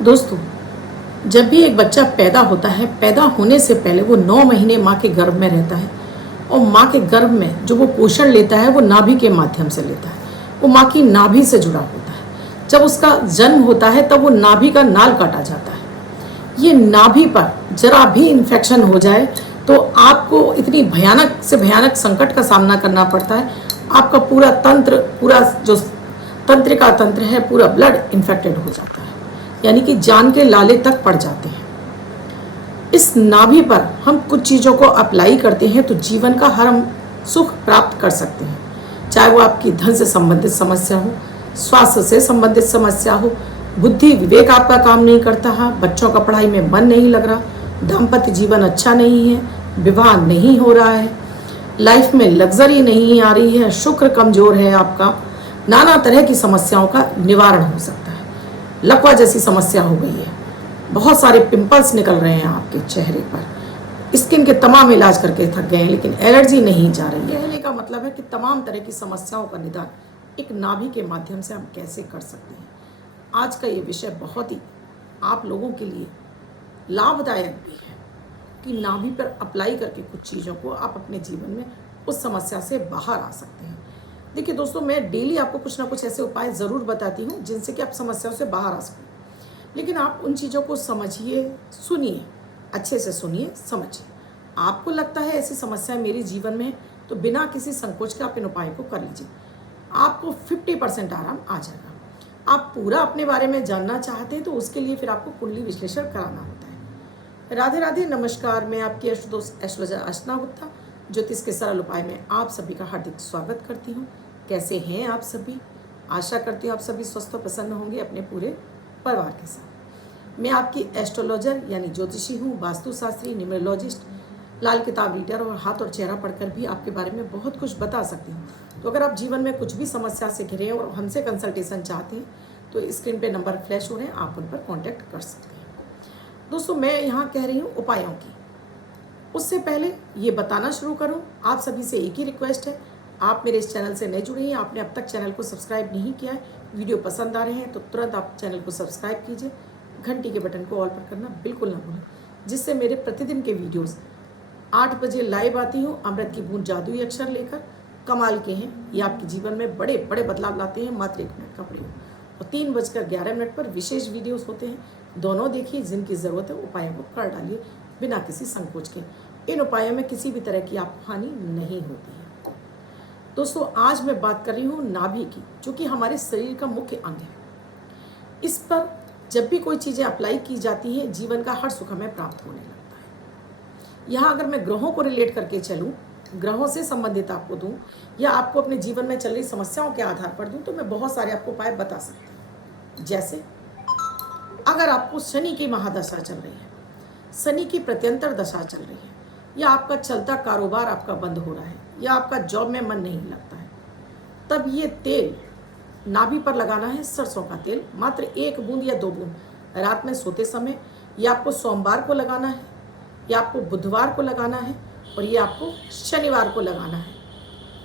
दोस्तों, जब भी एक बच्चा पैदा होता है, पैदा होने से पहले वो 9 महीने माँ के गर्भ में रहता है और माँ के गर्भ में जो वो पोषण लेता है वो नाभि के माध्यम से लेता है। वो माँ की नाभि से जुड़ा होता है। जब उसका जन्म होता है तब वो नाभि का नाल काटा जाता है। ये नाभि पर जरा भी इन्फेक्शन हो जाए तो आपको इतनी भयानक से भयानक संकट का सामना करना पड़ता है। आपका पूरा तंत्र, पूरा जो तंत्रिका तंत्र है, पूरा ब्लड इन्फेक्टेड हो जाता है, यानी कि जान के लाले तक पड़ जाते हैं। इस नाभि पर हम कुछ चीज़ों को अप्लाई करते हैं तो जीवन का हर हम सुख प्राप्त कर सकते हैं। चाहे वो आपकी धन से संबंधित समस्या हो, स्वास्थ्य से संबंधित समस्या हो, बुद्धि विवेक आपका काम नहीं करता है, बच्चों का पढ़ाई में मन नहीं लग रहा, दाम्पत्य जीवन अच्छा नहीं है, विवाह नहीं हो रहा है, लाइफ में लग्जरी नहीं आ रही है, शुक्र कमजोर है आपका, नाना तरह की समस्याओं का निवारण हो सकता है। लकवा जैसी समस्या हो गई है, बहुत सारे पिंपल्स निकल रहे हैं आपके चेहरे पर, स्किन के तमाम इलाज करके थक गए हैं लेकिन एलर्जी नहीं जा रही है। कहने का मतलब है कि तमाम तरह की समस्याओं का निदान एक नाभि के माध्यम से हम कैसे कर सकते हैं। आज का ये विषय बहुत ही आप लोगों के लिए लाभदायक भी है कि नाभि पर अप्लाई करके कुछ चीज़ों को आप अपने जीवन में उस समस्या से बाहर आ सकते हैं। देखिए दोस्तों, मैं डेली आपको कुछ ना कुछ ऐसे उपाय ज़रूर बताती हूँ जिनसे कि आप समस्याओं से बाहर आ सकें, लेकिन आप उन चीज़ों को समझिए, सुनिए, अच्छे से सुनिए, समझिए। आपको लगता है ऐसी समस्या मेरे जीवन में है तो बिना किसी संकोच के आप इन उपायों को कर लीजिए, आपको 50% आराम आ जाएगा। आप पूरा अपने बारे में जानना चाहते हैं तो उसके लिए फिर आपको कुंडली विश्लेषण कराना होता है। राधे राधे, नमस्कार। मैं आपकी अष्टदोष एस्ट्रोलॉजर अर्चना गुप्ता ज्योतिष के सरल उपाय में आप सभी का हार्दिक स्वागत करती हूँ। कैसे हैं आप सभी? आशा करती हूँ आप सभी स्वस्थ और प्रसन्न होंगे अपने पूरे परिवार के साथ। मैं आपकी एस्ट्रोलॉजर यानी ज्योतिषी हूँ, वास्तुशास्त्री, न्यूमरोलॉजिस्ट, लाल किताब रीडर और हाथ और चेहरा पढ़कर भी आपके बारे में बहुत कुछ बता सकती हूँ। तो अगर आप जीवन में कुछ भी समस्या से घिरे और हमसे कंसल्टेशन चाहते हैं तो स्क्रीन पे नंबर फ्लैश हो रहे हैं, आप उन पर कॉन्टैक्ट कर सकते हैं। दोस्तों, मैं यहाँ कह रही हूँ उपायों की, उससे पहले ये बताना शुरू करूँ, आप सभी से एक ही रिक्वेस्ट है, आप मेरे इस चैनल से नए जुड़े हैं, आपने अब तक चैनल को सब्सक्राइब नहीं किया है, वीडियो पसंद आ रहे हैं तो तुरंत आप चैनल को सब्सक्राइब कीजिए, घंटी के बटन को ऑल पर करना बिल्कुल ना भूलें, जिससे मेरे प्रतिदिन के वीडियोस 8 बजे लाइव आती हूँ अमृत की बूंद जादुई अक्षर लेकर। कमाल के हैं ये, आपके जीवन में बड़े बड़े बदलाव लाते हैं मात्र 1 मिनट का प्रयोग। और 3:11 पर विशेष वीडियोस होते हैं, दोनों देखिए, जिनकी ज़रूरत है उपायों को कर डालिए बिना किसी संकोच के। इन उपायों में किसी भी तरह की आपको हानि नहीं होती है। दोस्तों, आज मैं बात कर रही हूँ नाभि की, जो कि हमारे शरीर का मुख्य अंग है। इस पर जब भी कोई चीज़ें अप्लाई की जाती हैं, जीवन का हर सुख हमें प्राप्त होने लगता है। यहाँ अगर मैं ग्रहों को रिलेट करके चलूँ, ग्रहों से संबंधित आपको दूँ या आपको अपने जीवन में चल रही समस्याओं के आधार पर दूँ, तो मैं बहुत सारे आपको उपाय बता सकती हूँ। जैसे अगर आपको शनि की महादशा चल रही है, शनि की प्रत्यंतर दशा चल रही है, या आपका चलता कारोबार आपका बंद हो रहा है, या आपका जॉब में मन नहीं लगता है, तब ये तेल नाभि पर लगाना है, सरसों का तेल, मात्र 1 बूंद या 2 बूंद रात में सोते समय। या आपको सोमवार को लगाना है, या आपको बुधवार को लगाना है, और ये आपको शनिवार को लगाना है।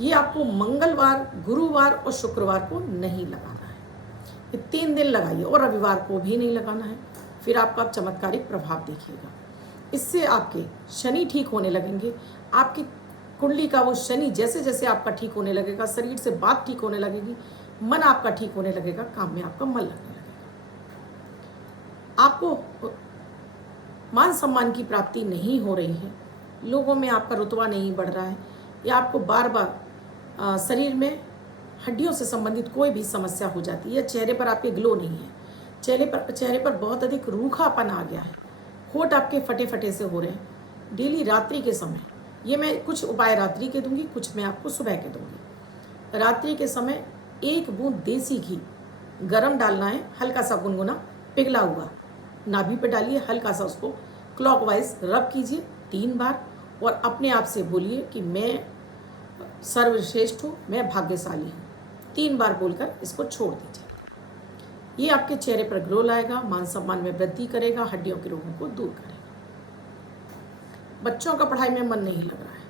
ये आपको मंगलवार, गुरुवार और शुक्रवार को नहीं लगाना है। ये 3 दिन लगाइए, और रविवार को भी नहीं लगाना है। फिर आपका चमत्कारिक प्रभाव देखिएगा। इससे आपके शनि ठीक होने लगेंगे। आपकी कुंडली का वो शनि जैसे जैसे आपका ठीक होने लगेगा, शरीर से बात ठीक होने लगेगी, मन आपका ठीक होने लगेगा, काम में आपका मन लगने लगेगा। आपको मान सम्मान की प्राप्ति नहीं हो रही है, लोगों में आपका रुतबा नहीं बढ़ रहा है, या आपको बार बार शरीर में हड्डियों से संबंधित कोई भी समस्या हो जाती है, या चेहरे पर आपके ग्लो नहीं है, चेहरे पर बहुत अधिक रूखापन आ गया है, होठ आपके फटे फटे से हो रहे हैं, डेली रात्रि के समय, ये मैं कुछ उपाय रात्रि के दूंगी, कुछ मैं आपको सुबह के दूंगी। रात्रि के समय 1 बूंद देसी घी गरम डालना है, हल्का सा गुनगुना पिघला हुआ नाभि पे डालिए, हल्का सा उसको क्लॉकवाइज रब कीजिए 3 बार, और अपने आप से बोलिए कि मैं सर्वश्रेष्ठ हूँ, मैं भाग्यशाली हूँ। 3 बार बोलकर इसको छोड़ दीजिए। ये आपके चेहरे पर ग्लो लाएगा, मान सम्मान में वृद्धि करेगा, हड्डियों के रोगों को दूर करेगा। बच्चों का पढ़ाई में मन नहीं लग रहा है,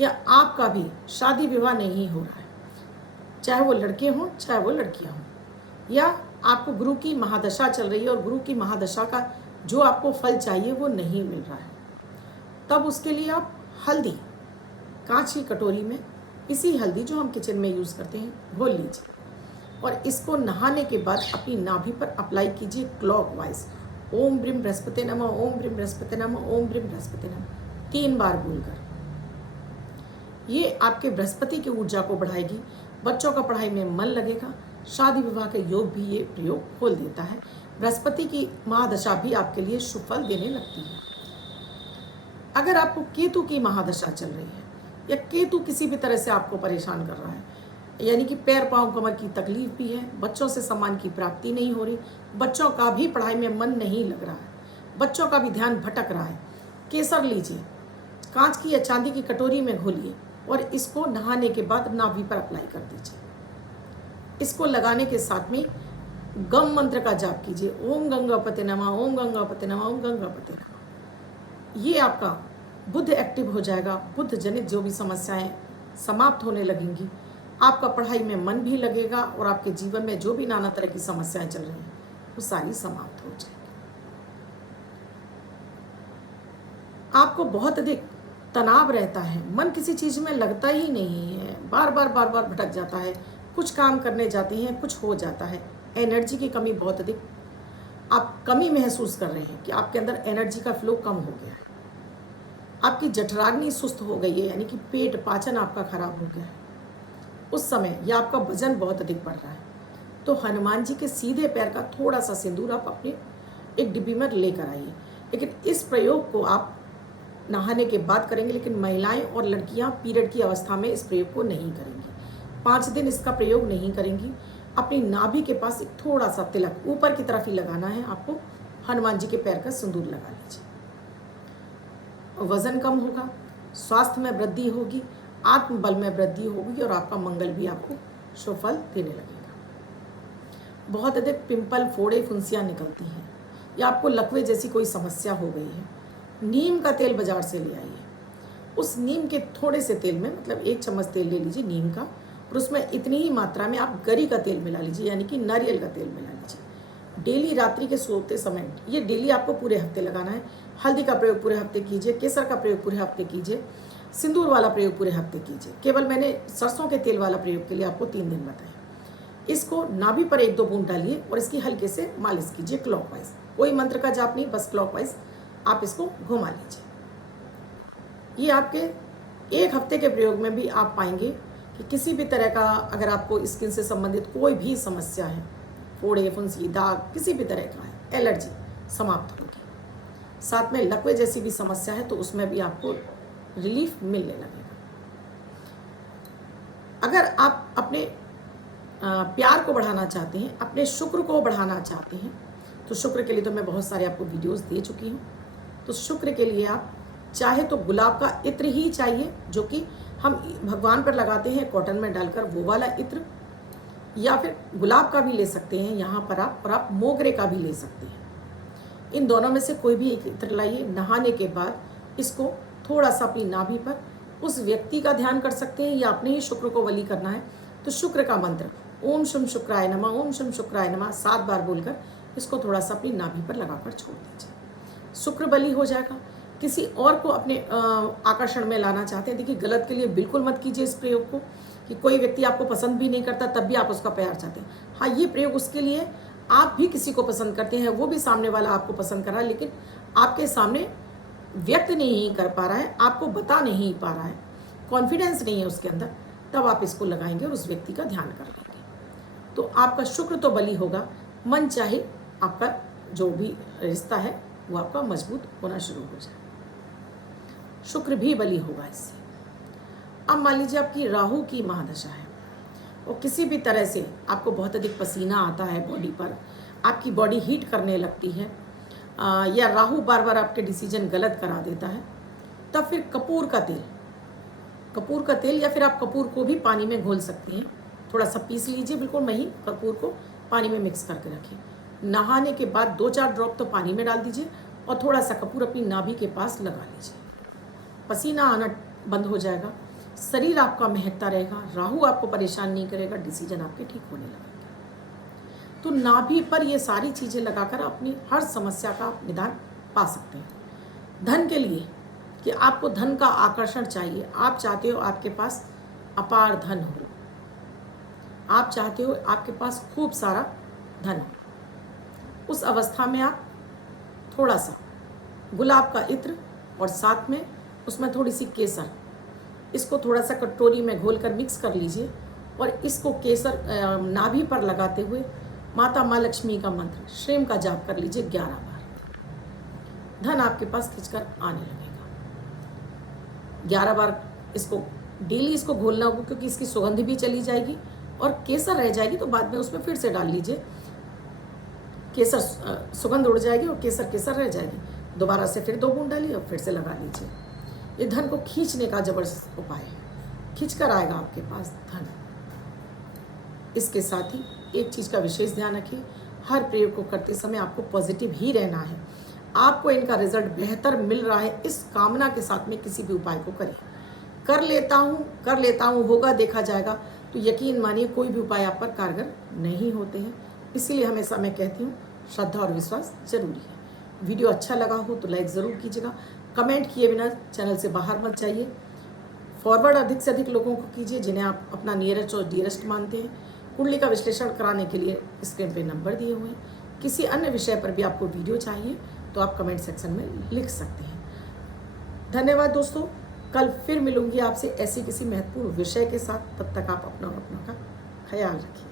या आपका भी शादी विवाह नहीं हो रहा है, चाहे वो लड़के हों चाहे वो लड़कियां हों, या आपको गुरु की महादशा चल रही है और गुरु की महादशा का जो आपको फल चाहिए वो नहीं मिल रहा है, तब उसके लिए आप हल्दी कांच की कटोरी में, इसी हल्दी जो हम किचन में यूज़ करते हैं, घोल लीजिए और इसको नहाने के बाद अपनी नाभि पर अप्लाई कीजिए क्लॉकवाइज। ओम ब्रीम बृहस्पति नमः, ओम ब्रीम बृहस्पति नमः, ओम ब्रीम बृहस्पति नमः 3 बार बोलकर। ये आपके बृहस्पति की ऊर्जा को बढ़ाएगी, बच्चों का पढ़ाई में मन लगेगा, शादी विवाह के योग भी ये प्रयोग खोल देता है। बृहस्पति की महादशा भी आपके लिए शुभ फल देने लगती है। अगर आपको केतु की महादशा चल रही है या केतु किसी भी तरह से आपको परेशान कर रहा है, यानी कि पैर पाँव कमर की तकलीफ भी है, बच्चों से सम्मान की प्राप्ति नहीं हो रही, बच्चों का भी पढ़ाई में मन नहीं लग रहा है, बच्चों का भी ध्यान भटक रहा है, केसर लीजिए, कांच की या चांदी की कटोरी में घोलिए और इसको नहाने के बाद नाभि पर अप्लाई कर दीजिए। इसको लगाने के साथ में गम मंत्र का जाप कीजिए, ओम गंगापते नमः, ओम गंगापते नमः, ओम गंगापते नमः। ये आपका बुध एक्टिव हो जाएगा, बुध जनित जो भी समस्याएं समाप्त होने लगेंगी, आपका पढ़ाई में मन भी लगेगा और आपके जीवन में जो भी नाना तरह की समस्याएं चल रही हैं वो सारी समाप्त हो जाएगी। आपको बहुत अधिक तनाव रहता है, मन किसी चीज़ में लगता ही नहीं है, बार बार भटक जाता है, कुछ काम करने जाते हैं कुछ हो जाता है, एनर्जी की कमी बहुत अधिक, आप कमी महसूस कर रहे हैं कि आपके अंदर एनर्जी का फ्लो कम हो गया है, आपकी जठराग्नि सुस्त हो गई है, यानी कि पेट पाचन आपका खराब हो गया है उस समय, या आपका वजन बहुत अधिक बढ़ रहा है, तो हनुमान जी के सीधे पैर का थोड़ा सा सिंदूर आप अपने एक डिब्बी में लेकर आइए। लेकिन इस प्रयोग को आप नहाने के बाद करेंगे, लेकिन महिलाएं और लड़कियां पीरियड की अवस्था में इस प्रयोग को नहीं करेंगी। 5 दिन इसका प्रयोग नहीं करेंगी। अपनी नाभि के पास एक थोड़ा सा तिलक ऊपर की तरफ ही लगाना है आपको, हनुमान जी के पैर का सिंदूर लगा लीजिए। वजन कम होगा, स्वास्थ्य में वृद्धि होगी, आत्मबल में वृद्धि होगी और आपका मंगल भी आपको शुभ फल देने लगेगा। बहुत अधिक पिंपल, फोड़े, फुंसियाँ निकलती हैं या आपको लकवे जैसी कोई समस्या हो गई है, नीम का तेल बाजार से ले आइए। उस नीम के थोड़े से तेल में, मतलब 1 चम्मच तेल ले लीजिए नीम का, और उसमें इतनी ही मात्रा में आप गरी का तेल मिला लीजिए, यानी कि नारियल का तेल मिला लीजिए। डेली रात्रि के सोते समय, ये डेली आपको पूरे हफ्ते लगाना है। हल्दी का प्रयोग पूरे हफ्ते कीजिए, केसर का प्रयोग पूरे हफ्ते कीजिए, सिंदूर वाला प्रयोग पूरे हफ्ते कीजिए। केवल मैंने सरसों के तेल वाला प्रयोग के लिए आपको 3 दिन बताए। इसको नाभि पर 1-2 बूंद डालिए और इसकी हल्के से मालिश कीजिए क्लॉकवाइज। कोई मंत्र का जाप नहीं, बस क्लॉकवाइज आप इसको घुमा लीजिए। ये आपके 1 हफ्ते के प्रयोग में भी आप पाएंगे कि किसी भी तरह का, अगर आपको स्किन से संबंधित कोई भी समस्या है, फोड़े, फुंसी, दाग, किसी भी तरह का है, एलर्जी समाप्त होगी। साथ में लकवे जैसी भी समस्या है तो उसमें भी आपको रिलीफ मिलने लगेगा। अगर आप अपने प्यार को बढ़ाना चाहते हैं, अपने शुक्र को बढ़ाना चाहते हैं, तो शुक्र के लिए तो मैं बहुत सारे आपको वीडियोस दे चुकी हूँ। तो शुक्र के लिए आप चाहे तो गुलाब का इत्र ही चाहिए, जो कि हम भगवान पर लगाते हैं कॉटन में डालकर, वो वाला इत्र, या फिर गुलाब का भी ले सकते हैं यहाँ पर आप, और आप मोगरे का भी ले सकते हैं। इन दोनों में से कोई भी एक इत्र लाइए। नहाने के बाद इसको थोड़ा सा अपनी नाभि पर, उस व्यक्ति का ध्यान कर सकते हैं या अपने ही शुक्र को बलि करना है तो शुक्र का मंत्र ओम शम शुक्राय नमः, ओम शम शुक्राय नमः 7 बार बोलकर इसको थोड़ा सा अपनी नाभि पर लगाकर छोड़ दीजिए। शुक्र बलि हो जाएगा। किसी और को अपने आकर्षण में लाना चाहते हैं, देखिए गलत के लिए बिल्कुल मत कीजिए इस प्रयोग को, कि कोई व्यक्ति आपको पसंद भी नहीं करता तब भी आप उसका प्यार चाहते हैं। हाँ, ये प्रयोग उसके लिए, आप भी किसी को पसंद करते हैं, वो भी सामने वाला आपको पसंद कर रहा है, लेकिन आपके सामने व्यक्त नहीं कर पा रहा है, आपको बता नहीं पा रहा है, कॉन्फिडेंस नहीं है उसके अंदर, तब आप इसको लगाएंगे और उस व्यक्ति का ध्यान कर लेंगे तो आपका शुक्र तो बलि होगा, मन चाहे आपका जो भी रिश्ता है वो आपका मजबूत होना शुरू हो जाए, शुक्र भी बलि होगा इससे। अब मान लीजिए आपकी राहु की महादशा है और किसी भी तरह से आपको बहुत अधिक पसीना आता है बॉडी पर, आपकी बॉडी हीट करने लगती है, या राहु बार बार आपके डिसीजन गलत करा देता है, तब फिर कपूर का तेल या फिर आप कपूर को भी पानी में घोल सकते हैं। थोड़ा सा पीस लीजिए, बिल्कुल महीन कपूर को पानी में मिक्स करके रखें। नहाने के बाद 2-4 ड्रॉप तो पानी में डाल दीजिए और थोड़ा सा कपूर अपनी नाभि के पास लगा लीजिए। पसीना आना बंद हो जाएगा, शरीर आपका महकता रहेगा, राहु आपको परेशान नहीं करेगा, डिसीजन आपके ठीक होने लगेंगे। तो नाभि पर ये सारी चीज़ें लगाकर अपनी हर समस्या का आप निदान पा सकते हैं। धन के लिए कि आपको धन का आकर्षण चाहिए, आप चाहते हो आपके पास अपार धन हो, आप चाहते हो आपके पास खूब सारा धन हो। उस अवस्था में आप थोड़ा सा गुलाब का इत्र और साथ में उसमें थोड़ी सी केसर, इसको थोड़ा सा कटोरी में घोलकर मिक्स कर लीजिए और इसको केसर नाभि पर लगाते हुए माता माँ लक्ष्मी का मंत्र श्रीम का जाप कर लीजिए 11 बार। धन आपके पास खिंचकर आने लगेगा। 11 बार इसको डेली इसको घोलना होगा, क्योंकि इसकी सुगंध भी चली जाएगी और केसर रह जाएगी तो बाद में उसमें फिर से डाल लीजिए। केसर सुगंध उड़ जाएगी और केसर केसर रह जाएगी। दोबारा से फिर 2 बूंद डालिए और फिर से लगा लीजिए। ये धन को खींचने का जबरदस्त उपाय है, खींच कर आएगा आपके पास धन। इसके साथ ही एक चीज़ का विशेष ध्यान रखिए, हर प्रयोग को करते समय आपको पॉजिटिव ही रहना है। आपको इनका रिजल्ट बेहतर मिल रहा है, इस कामना के साथ में किसी भी उपाय को करिए। कर लेता हूँ होगा देखा जाएगा, तो यकीन मानिए कोई भी उपाय आप पर कारगर नहीं होते हैं। इसीलिए हमेशा मैं कहती हूँ श्रद्धा और विश्वास जरूरी है। वीडियो अच्छा लगा हो तो लाइक ज़रूर कीजिएगा, कमेंट किए बिना चैनल से बाहर मत जाइए। फॉरवर्ड अधिक से अधिक लोगों को कीजिए जिन्हें आप अपना नियरेस्ट और डियरेस्ट मानते हैं। कुंडली का विश्लेषण कराने के लिए स्क्रीन पे नंबर दिए हुए हैं। किसी अन्य विषय पर भी आपको वीडियो चाहिए तो आप कमेंट सेक्शन में लिख सकते हैं। धन्यवाद दोस्तों, कल फिर मिलूंगी आपसे ऐसे किसी महत्वपूर्ण विषय के साथ। तब तक आप अपना और अपनों का ख्याल रखिए।